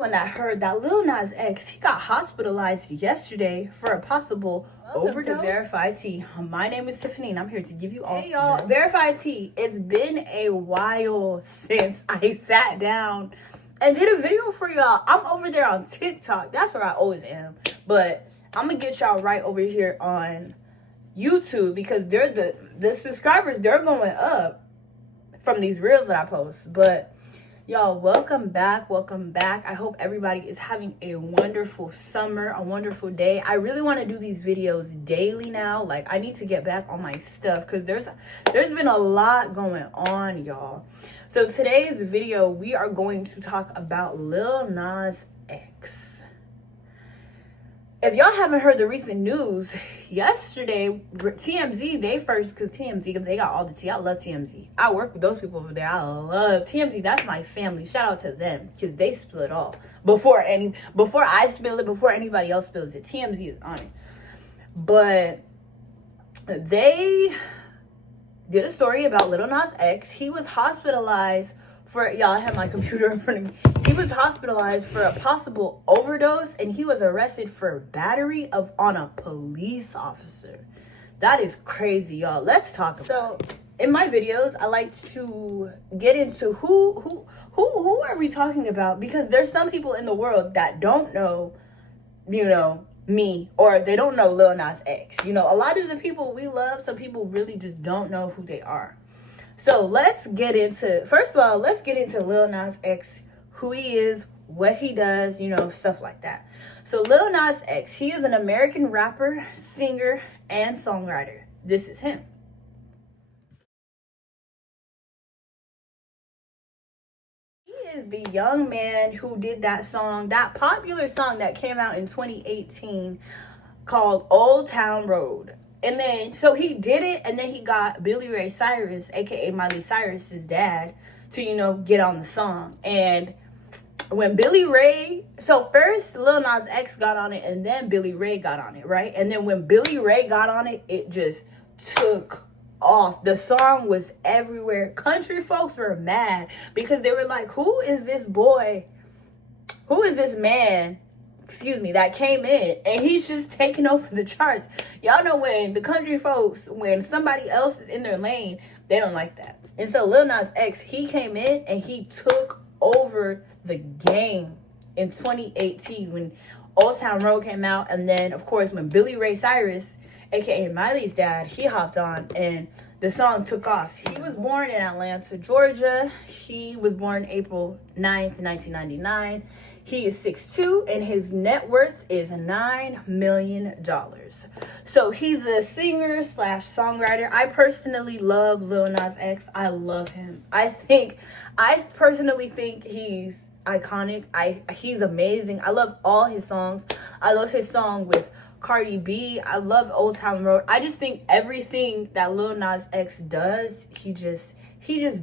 When I heard that Lil Nas X, he got hospitalized yesterday for a possible overdose. To Verified.T. My name is Tiffany and I'm here to give you all. Hey y'all, Verified.T. It's been a while since I sat down and did a video for y'all. I'm over there on TikTok. That's where I always am. But I'm gonna get y'all right over here on YouTube because they're the subscribers, they're going up from these reels that I post. But y'all, welcome back. I hope everybody is having a wonderful summer, a wonderful day. I really want to do these videos daily now. Like, I need to get back on my stuff because there's been a lot going on, y'all. So today's video, we are going to talk about Lil Nas X. If y'all haven't heard the recent news, yesterday, TMZ, they got all the tea. I love TMZ. I work with those people over there. I love TMZ. That's my family. Shout out to them because they spill it all. Before I spill it, before anybody else spills it, TMZ is on it. But they did a story about Lil Nas X. He was hospitalized for, y'all, I have my computer in front of me. He was hospitalized for a possible overdose and he was arrested for battery on a police officer. That is crazy, y'all. Let's talk about it. So in my videos, I like to get into who are we talking about, because there's some people in the world that don't know, me, or they don't know Lil Nas X. A lot of the people we love, some people really just don't know who they are. So let's get into, first of all, let's get into Lil Nas X, who he is, what he does, stuff like that. So Lil Nas X, he is an American rapper, singer, and songwriter. This is him. He is the young man who did that song, that popular song that came out in 2018 called Old Town Road. And then, so he did it, and then he got Billy Ray Cyrus, aka Miley Cyrus's dad, to, get on the song. And when Billy Ray, so first Lil Nas X got on it, and then Billy Ray got on it, right? And then when Billy Ray got on it, it just took off. The song was everywhere. Country folks were mad because they were like, who is this boy? Who is this man? That came in and he's just taking over the charts. Y'all know when the country folks, when somebody else is in their lane, they don't like that. And so Lil Nas X, he came in and he took over the game in 2018 when Old Town Road came out. And then, of course, when Billy Ray Cyrus, aka Miley's dad, he hopped on and the song took off. He was born in Atlanta, Georgia. He was born April 9th, 1999. He is 6'2", and his net worth is $9 million. So he's a singer / songwriter. I personally love Lil Nas X. I love him. I personally think he's iconic. He's amazing. I love all his songs. I love his song with Cardi B. I love Old Town Road. I just think everything that Lil Nas X does, he just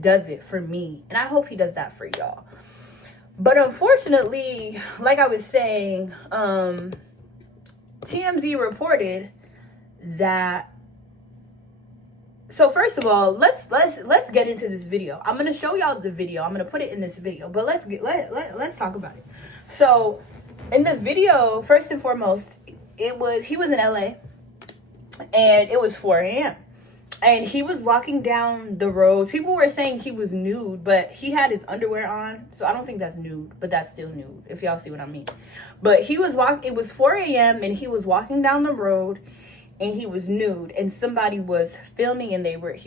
does it for me. And I hope he does that for y'all. But unfortunately, like I was saying, TMZ reported that. So first of all, let's get into this video. I'm gonna show y'all the video. I'm gonna put it in this video. But let's talk about it. So in the video, first and foremost, he was in LA, and it was 4 a.m. And he was walking down the road. People were saying he was nude, but he had his underwear on. So I don't think that's nude, but that's still nude, if y'all see what I mean. But he was it was 4 a.m. and he was walking down the road and he was nude. And somebody was filming and they were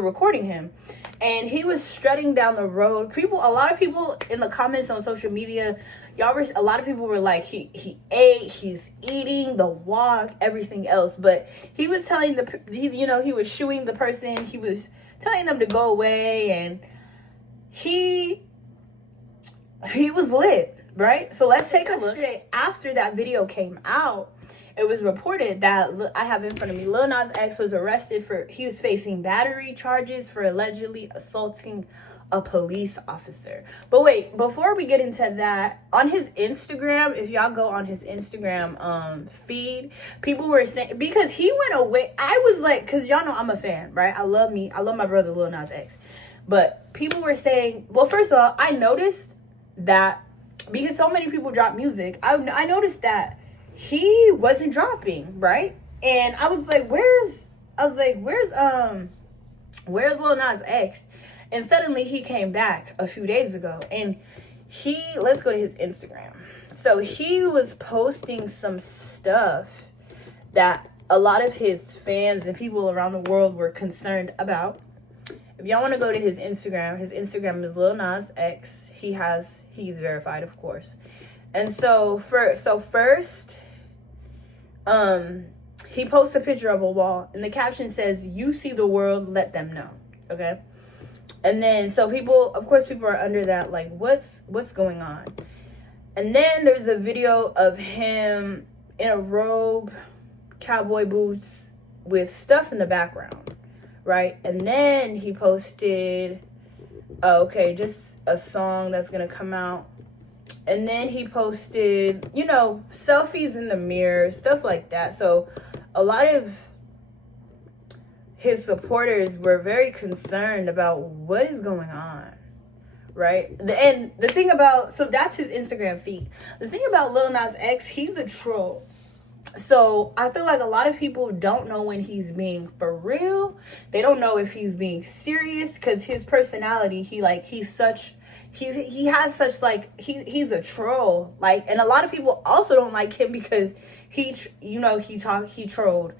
recording him. And he was strutting down the road. A lot of people in the comments on social media, a lot of people were like, he ate, he's eating, the walk, everything else. But he was telling he was shooing the person, he was telling them to go away, and he was lit, right? So let's take a look. After that video came out, it was reported that, I have in front of me, Lil Nas X was arrested he was facing battery charges for allegedly assaulting a police officer. But wait, before we get into that, on his Instagram, if y'all go on his Instagram feed, people were saying, because he went away, I was like, because y'all know I'm a fan, right? I love my brother Lil Nas X. But people were saying, well, first of all, I noticed that because so many people drop music, I noticed that he wasn't dropping, right? And I was like, where's Lil Nas X? And suddenly he came back a few days ago, and let's go to his Instagram. So he was posting some stuff that a lot of his fans and people around the world were concerned about. If y'all want to go to his Instagram is Lil Nas X. He's verified, of course. And so first, he posts a picture of a wall, and the caption says, "You see the world, let them know." Okay. And then, so people are under that, like, what's going on? And then there's a video of him in a robe, cowboy boots, with stuff in the background, right? And then he posted, just a song that's gonna come out. And then he posted, selfies in the mirror, stuff like that. So a lot of his supporters were very concerned about what is going on, right? And the thing about, so that's his Instagram feed. The thing about Lil Nas X, he's a troll. So I feel like a lot of people don't know when he's being for real. They don't know if he's being serious, because his personality, he's a troll. Like, and a lot of people also don't like him because he trolled,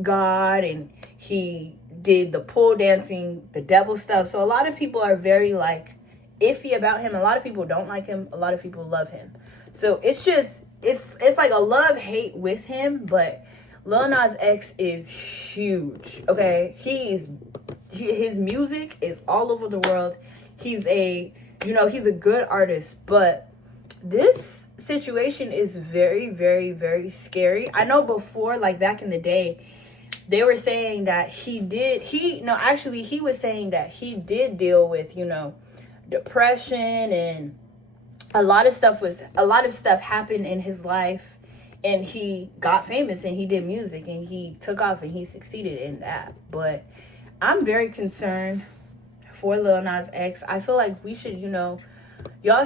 God, and he did the pole dancing, the devil stuff. So a lot of people are very like iffy about him. A lot of people don't like him. A lot of people love him. So it's like a love-hate with him. But Lil Nas X is huge. Okay, his music is all over the world. He's a good artist, but this situation is very, very, very scary. I know before, like back in the day, they were saying that he was saying that he did deal with, depression, and a lot of stuff happened in his life, and he got famous and he did music and he took off and he succeeded in that. But I'm very concerned for Lil Nas X. I feel like we should, y'all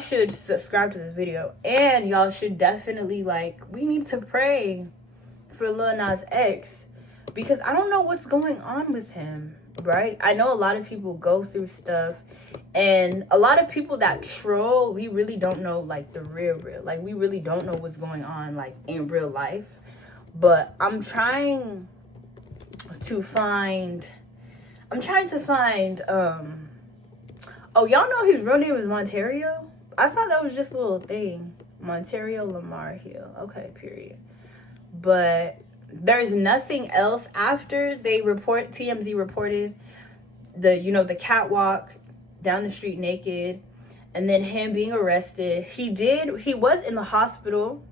should subscribe to this video, and y'all should definitely, we need to pray for Lil Nas X, because I don't know what's going on with him, right? I know a lot of people go through stuff, and a lot of people that troll, we really don't know, the real. We really don't know what's going on, in real life. But I'm trying to find, y'all know his real name is Montario? I thought that was just a little thing. Montario Lamar Hill. Okay, period. But there's nothing else after TMZ reported the catwalk down the street naked, and then him being arrested. He was in the hospital.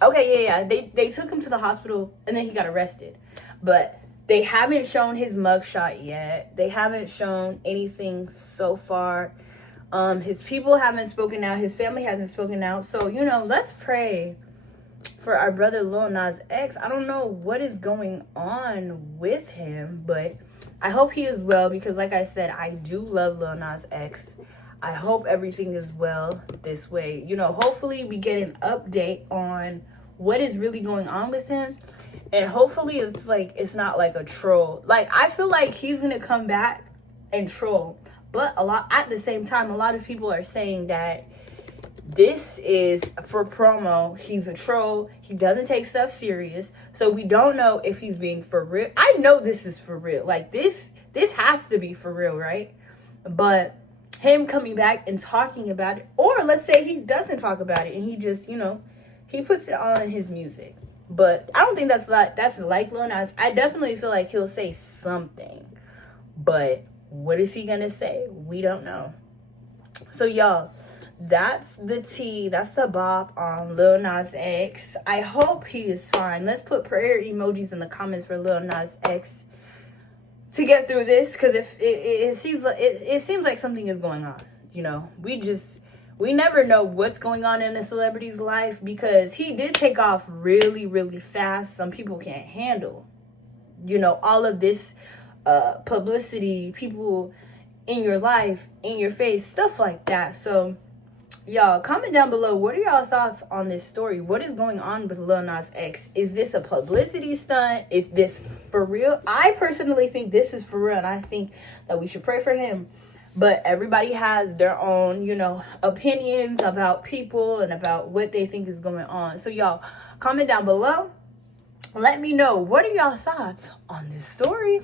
Okay, yeah. They took him to the hospital, and then he got arrested. But they haven't shown his mugshot yet. They haven't shown anything so far. His people haven't spoken out. His family hasn't spoken out. So, let's pray for our brother Lil Nas X. I don't know what is going on with him, but I hope he is well, because like I said, I do love Lil Nas X. I hope everything is well this way. Hopefully we get an update on what is really going on with him. And hopefully it's not like a troll. I feel like he's going to come back and troll. But at the same time, a lot of people are saying that this is for promo. He's a troll. He doesn't take stuff serious. So we don't know if he's being for real. I know this is for real. This has to be for real, right? But him coming back and talking about it, or let's say he doesn't talk about it and he just, he puts it all in his music. But I don't think that's like Lil Nas. I definitely feel like he'll say something. But what is he going to say? We don't know. So, y'all, that's the tea. That's the bop on Lil Nas X. I hope he is fine. Let's put prayer emojis in the comments for Lil Nas X to get through this. Because it seems like something is going on. We never know what's going on in a celebrity's life, because he did take off really, really fast. Some people can't handle, all of this publicity. People, in your life, in your face, stuff like that. So y'all, comment down below, what are y'all thoughts on this story? What is going on with Lil Nas X? Is this a publicity stunt? Is this for real? I personally think this is for real, and I think that we should pray for him. But everybody has their own, you know, opinions about people and about what they think is going on. So y'all, comment down below. Let me know, what are y'all thoughts on this story?